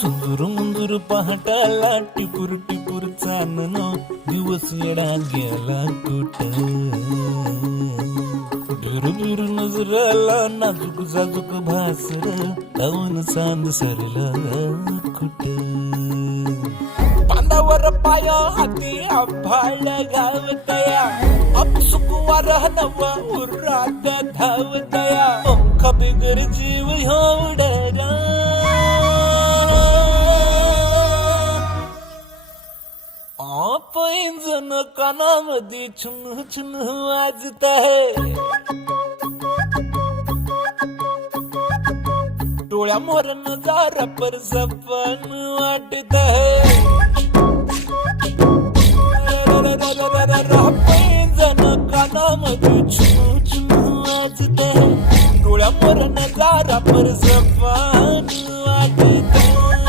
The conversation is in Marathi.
चुंदूर मुंदूर पहाटाला टिपूर टिपूर चानन. दिवस येडा गेला कुठ? बिरू बिरू नजराला नाजूक जाजूक भासर. तवन चांद सरला कुठ? पांदावर पाय हाती आभाळ गावतया. अपसुक वार नव उरात धावतया. पंख बिगर जीव ह्या पैंजण कानामध्ये छुन छुन वाजत आहे. डोळ्या मोर नजारा पर सपन वाटत है पैंजण कानामध्ये छुन छुन वाजत है डोळ्या मोर नजारा पर सपन